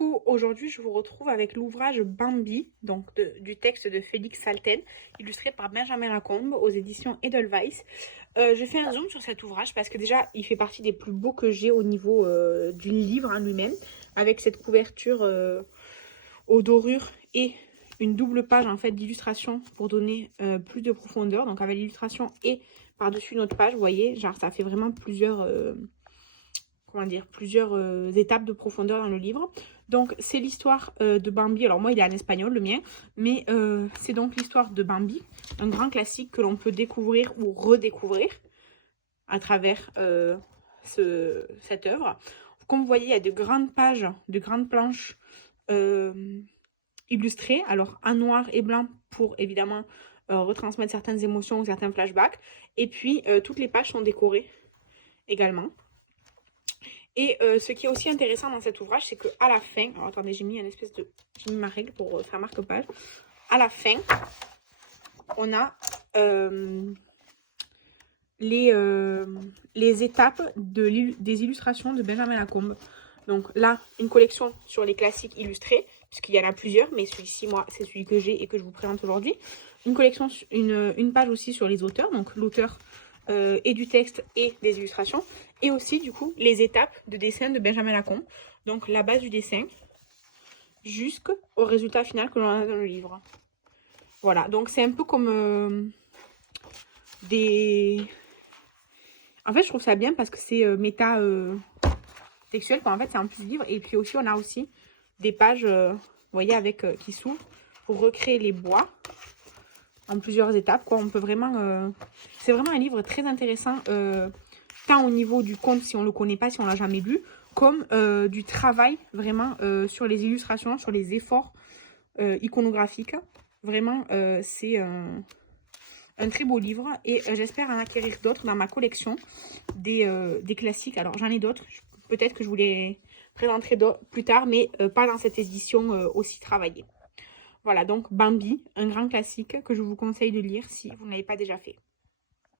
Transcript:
Coucou, aujourd'hui je vous retrouve avec l'ouvrage Bambi, donc du texte de Félix Salten, illustré par Benjamin Lacombe aux éditions Edelweiss. Je fais un zoom sur cet ouvrage parce que déjà il fait partie des plus beaux que j'ai au niveau du livre en lui-même, avec cette couverture aux dorures et une double page en fait d'illustration pour donner plus de profondeur, donc avec l'illustration et par-dessus une autre page, vous voyez, genre ça fait vraiment plusieurs étapes de profondeur dans le livre. Donc c'est l'histoire de Bambi. Alors moi il est en espagnol le mien, mais c'est donc l'histoire de Bambi, un grand classique que l'on peut découvrir ou redécouvrir à travers cette œuvre. Comme vous voyez, il y a de grandes pages, de grandes planches illustrées, alors en noir et blanc pour évidemment retransmettre certaines émotions ou certains flashbacks. Et puis toutes les pages sont décorées également. Et ce qui est aussi intéressant dans cet ouvrage, c'est qu'à la fin, alors attendez, j'ai mis ma règle pour faire marque-page. À la fin, on a les étapes des illustrations de Benjamin Lacombe. Donc là, une collection sur les classiques illustrés, puisqu'il y en a plusieurs, mais celui-ci, moi, c'est celui que j'ai et que je vous présente aujourd'hui. Une collection, une page aussi sur les auteurs, donc l'auteur et du texte et des illustrations, et aussi du coup les étapes de dessin de Benjamin Lacombe, donc la base du dessin jusqu'au résultat final que l'on a dans le livre. Voilà, donc c'est un peu comme en fait je trouve ça bien parce que c'est méta textuel, en fait c'est un plus livre, et puis aussi on a aussi des pages vous voyez avec qui s'ouvrent pour recréer les bois en plusieurs étapes, quoi. On peut vraiment c'est vraiment un livre très intéressant, tant au niveau du conte si on le connaît pas, si on l'a jamais lu, comme du travail vraiment sur les illustrations, sur les efforts iconographiques. Vraiment c'est un très beau livre, et j'espère en acquérir d'autres dans ma collection des classiques. Alors j'en ai d'autres, peut-être que je vous les présenterai plus tard, mais pas dans cette édition aussi travaillée. Voilà, donc Bambi, un grand classique que je vous conseille de lire si vous ne l'avez pas déjà fait.